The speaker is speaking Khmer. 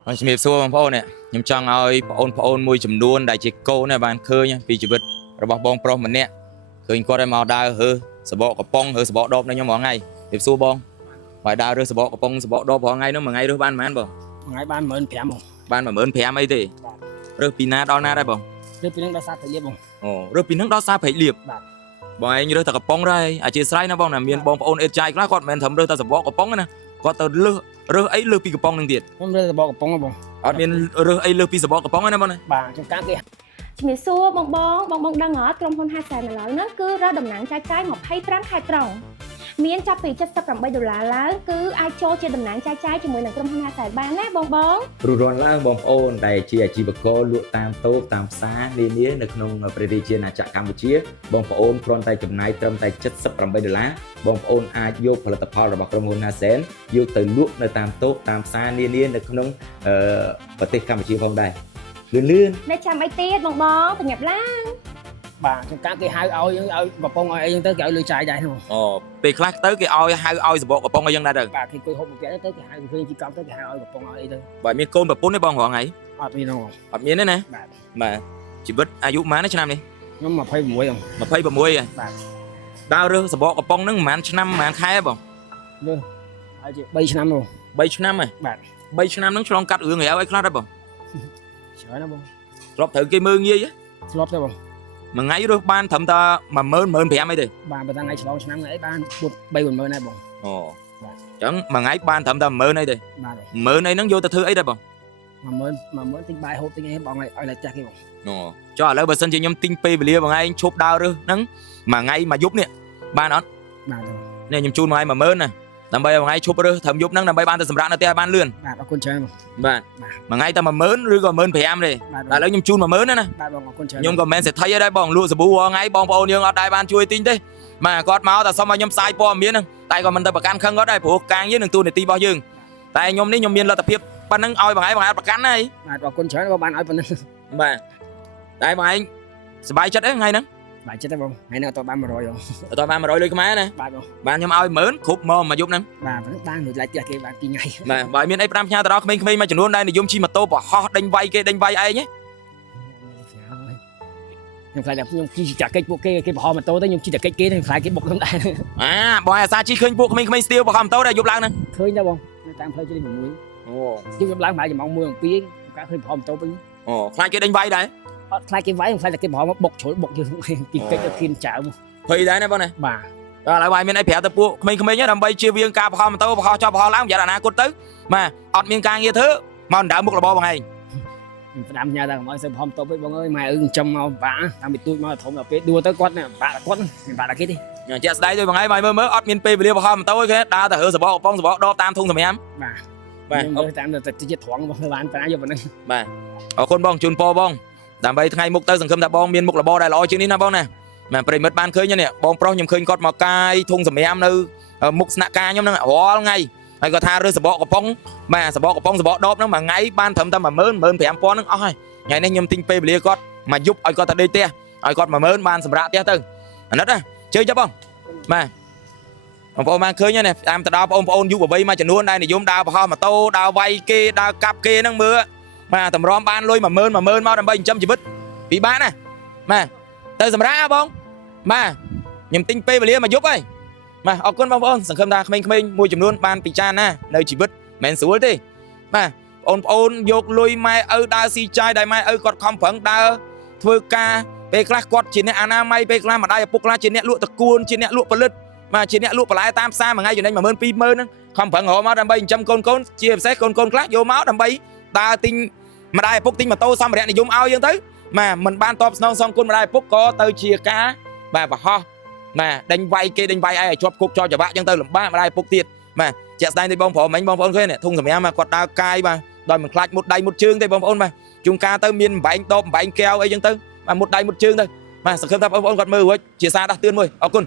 ជំរាបសួរបងប្អូនខ្ញុំចង់ឲ្យបងប្អូនមួយចំនួនដែលជាកូនបានឃើញពីជីវិតរបស់បងប្រុសម្នាក់ឃើញគាត់ឲ្យមកដើររើសបកកំប៉ុងរើសបកដបនៅខ្ញុំរាល់ថ្ងៃជំរាបសួរបងបើដើររើសបកកំប៉ុងសបកដបរាល់ថ្ងៃនោះមួយថ្ងៃរើសបានប៉ុន្មានបងថ្ងៃបាន15000បងបាន15000អីទេរើសពីណាដល់ណាដែរបងរើសពីនឹងដល់សាព្រៃលៀបបងអូរើសពីនឹងដល់សាព្រៃលៀបបាទបងឯងរើសតែកំប៉ុងដែរអធិស្ឋានណាបងណាមានបងប្អូនអេតចាយខ្លះគាត់មិនមែនត្រឹមរើសតែសបកកំប៉ុងណាគាត់ទៅរើសអីលើសពីកំប៉ុងនឹងទៀតខ្ញុំរើសសបកកំប៉ុងបងអត់មានរើសអីលើសពីសបកកំប៉ុងណាបងណាបាទចំការគេជំរាបសួរបងដឹងអត់ក្រុមហ៊ុនហាសែនឥឡូវហ្នឹងគឺរើដំណាំងចាយ25ខែត្រង់មានចាប់ពី$78ឡើងគឺអាចចូលជាតំណាងចាយជាមួយនឹងក្រុមហ៊ុនហាសែនបានណាបងព្រោះរាន់ឡើងបងប្អូនដែលជាអាជីវករលក់តាមតូបតាមផ្សារនានានៅក្នុងប្រទេសជាណាចក្រកម្ពុជាបងប្អូនគ្រាន់តែចំណាយត្រឹមតែ$78បងប្អូនអាចយកផលិតផលរបស់ក្រុមហ៊ុនហាសែនយកទៅលក់នៅតាមតូបតាមផ្សារនានានៅក្នុងប្រទេសកម្ពុជាផងដែរលឿនអ្នកចាំអីទៀតបងបញ្ញាប់ឡើងបាទចំការគេហៅឲ្យកំប៉ុងឲ្យអីចឹងទៅគេឲ្យលុយចាយដែរហ្នឹងអូពេលខ្លះទៅគេឲ្យសបកកំប៉ុងអីចឹងដែរទៅបាទគេគួយហូបមកគេទៅគេហៅឃើញជីកំទៅគេហៅឲ្យកំប៉ុងឲ្យអីទៅបើមានកូនប្រពន្ធទេបងរងថ្ងៃអត់មានហ្នឹងអត់មានទេណាបាទជីវិតអាយុប៉ុន្មានឆ្នាំនេះខ្ញុំ26ហ្នឹង26ហើយបាទដើររើសបកកំប៉ុងហ្នឹងប្រហែលឆ្នាំប្រហែលខែបងរើសហើយជា3ឆ្នាំហ្នឹង3ឆ្នាំហ៎បាទ3ឆ្នាំហ្នឹងឆ្លងកាត់រឿងរាវអីខ្លះដែរបងច្រើនណាបងធ្លាប់ត្រូវគេមើលងាយធ្លាប់ទេបងមួយថ្ងៃរើសបានត្រឹមតែ15000 15000អីទេបាទបើថ្ងៃឆ្លងឆ្នាំអីបាន3-40000ដែរបងអូបាទអញ្ចឹងមួយថ្ងៃបានត្រឹមតែ10000អីទេបាទ10000អីហ្នឹងយកទៅធ្វើអីដែរបង10000ទិញបាយហូបទិញអីបងឲ្យតែចាស់គេបងអូចុះឥឡូវបើសិនជាខ្ញុំទិញពេលវេលាបងឯងឈប់ដើររើសហ្នឹងមួយថ្ងៃមួយយប់នេះបានអត់បាទនេះខ្ញុំជូនមួយថ្ងៃ10000ណាដើម្បីឲ្យថ្ងៃឈប់រើសត្រឹមយប់ហ្នឹងដើម្បីបានទៅសម្រាប់នៅផ្ទះឲ្យបានលឿនបាទអរគុណច្រើនបាទមួយថ្ងៃតែ10000ឬក៏15000ទេឥឡូវខ្ញុំជូន10000ណាបាទបងអរគុណច្រើនខ្ញុំក៏មិនសេដ្ឋីដែរបងលក់សាប៊ូរាល់ថ្ងៃបងប្អូនយើងអត់ដែរបានជួយទិញទេបាទគាត់មកតែសុំឲ្យខ្ញុំផ្សាយព័ត៌មានហ្នឹងតែក៏មិនទៅប្រកាន់ខឹងគាត់ដែរព្រោះការងារនឹងទូនាទីរបស់យើងតែខ្ញុំនេះខ្ញុំមានលទ្ធភាពប៉ុណ្ណឹងឲ្យបងឯងប្រកាន់ណាបាទអរគុណច្រើនបងបានឲ្យប៉ុណ្ណឹងបាទតែបងឯងសប្បាយចិត្តទេថ្ងៃហ្នឹងបាទចិត្តទេបងថ្ងៃនេះអត់បាន100បងអត់បាន100លុយខ្មែរណាបាទបងបានខ្ញុំឲ្យ10000គ្រប់មកមួយយប់ហ្នឹងបាទបានលុយឡាយផ្ទះគេបាន2ថ្ងៃបាទបើមានអី5ផ្ញើទៅដល់ក្មេងៗមួយចំនួនដែលនិយមជិះម៉ូតូប្រហោះដេញវាយគេដេញវាយឯងខ្ញុំខ្លាចតែខ្ញុំជិះចាកិច្ចពួកគេប្រហោះម៉ូតូទៅខ្ញុំជិះចាកិច្ចគេខ្ញុំខ្លាចគេបុកខ្ញុំដែរបងអាសាជិះឃើញពួកក្មេងៗស្ទាវប្រហោះម៉ូតូដែរយប់ឡើងហ្នឹងឃើញដែរបងនៅតាមផ្លូវជិះ6អូជិះយប់ឡើងប្រហែលជាម៉ោង1 2ការឃើញប្រហោះម៉ូតូវិញអូខ្លាចគេដេញវាយដែរអត់ខ្លាចគេវាយខ្ញុំខ្លាចតែគេប្រហោះមកបុកជ្រុលបុកយើងគេកិច្ចទៅគៀនចៅភ័យដែរណាបងណាបាទឥឡូវហើយមានអីប្រាប់ទៅពួកក្មេងៗដើម្បីជៀសវាងការប្រហោះម៉ូតូប្រហោះចោលប្រហោះឡើងប្រយ័ត្នអនាគតទៅបាទអត់មានការងារធ្វើមកដណ្ដើមមុខរបរបងឯងខ្ញុំផ្ដាំញ៉ាតែកុំឲ្យសើផំតបវិញបងអើយម៉ែអើចំមកបាក់តាមពីទូចមកធំដល់ពេលដួលទៅគាត់បាក់គាត់មិនបាក់តែគេទេជាក់ស្ដែងទៅបងឯងមើលអត់មានពេលវេលាប្រហោះម៉ូតូទេដើរទៅរើសបកកំប៉ុងសបកដបតាមធុងសម្រាមបាទខ្ញុំតាមទៅចិត្តត្រង់បងបានប៉ុណ្ណាយកប៉ុណ្ណឹងបាទអរគុណបងជូនពរបងដើម្បីថ្ងៃមុខទៅសង្ឃឹមថាបងមានមុខរបរដែលល្អជាងនេះណាបងណាបាទប្រិមិត្តបានឃើញនេះបងប្រុសខ្ញុំឃើញគាត់មកកាយធុងសម្រាមនៅមុខស្នាក់ការខ្ញុំហ្នឹងរាល់ថ្ងៃហើយគាត់ថារើសបកកំប៉ុងបាទសបកកំប៉ុងសបកដបហ្នឹងមួយថ្ងៃបានត្រឹមតែ10000 15000ហ្នឹងអស់ហើយថ្ងៃនេះខ្ញុំទិញពេលវេលាគាត់មកយប់ឲ្យគាត់ទៅដេកផ្ទះឲ្យគាត់10000បានសម្រាប់ផ្ទះទៅអាណិតណាជើញចុះបងបាទបងប្អូនបានឃើញណាតាមទៅដល់បងប្អូនយុវវ័យមួយចំនួនដែលនិយមដើរប្រហោះម៉ូតូដើរវាយគេដើរកាប់គេហ្នឹងមើលបាទតម្រាំបានលុយ10000មកដើម្បីចិញ្ចឹមជីវិតពិបាកណាបាទទៅសម្រាប់បងបាទខ្ញុំទិញពេលវេលាមកយប់ហើយបាទអរគុណបងប្អូនសង្ឃឹមថាក្មេងៗមួយចំនួនបានពិចារណានៅជីវិតមិនស្រួលទេបាទបងប្អូនយកលុយម៉ែឪដើរស៊ីចាយដែលម៉ែឪគាត់ខំប្រឹងដើរធ្វើការពេលខ្លះគាត់ជាអ្នកអនាម័យពេលខ្លះម្ដាយឪពុកខ្លះជាអ្នកលក់តកួនជាអ្នកលក់ផលិតបាទជាអ្នកលក់បន្លែតាមផ្សារមួយថ្ងៃចំណេញ10000 20000ហ្នឹងខំប្រឹងរកមកដើម្បីចិញ្ចឹមកូនជាពិសេសកូនខ្លះយកមកដើម្បីដើរទិញម្ដាយឪពុកទិញម៉ូតូសម្ភារៈនិយមឲ្យយើងទៅបាទមិនបានតបស្នងសងគុណម្ដាយឪពុកក៏ទៅជាការបាទប្រហោះបាទដេញវាយគេដេញវាយឯងឲ្យជាប់គុកជាប់ច្បាប់ចឹងទៅលំបាកម្ដាយឪពុកទៀតបាទជាក់ស្ដែងដូចបងប្អូនមិញបងប្អូនឃើញធុងសម្រាមគាត់ដើរកាយបាទដោយមិនខ្លាចមុតដៃមុតជើងទេបងប្អូនបាទជួនកាលទៅមានបំបែងដបបំបែងកែវអីចឹងទៅបាទមុតដៃមុតជើងទៅបាទសង្ឃឹមថាបងប្អូនគាត់មើលរួចជាសារដាស់តឿនមួយអរគុណ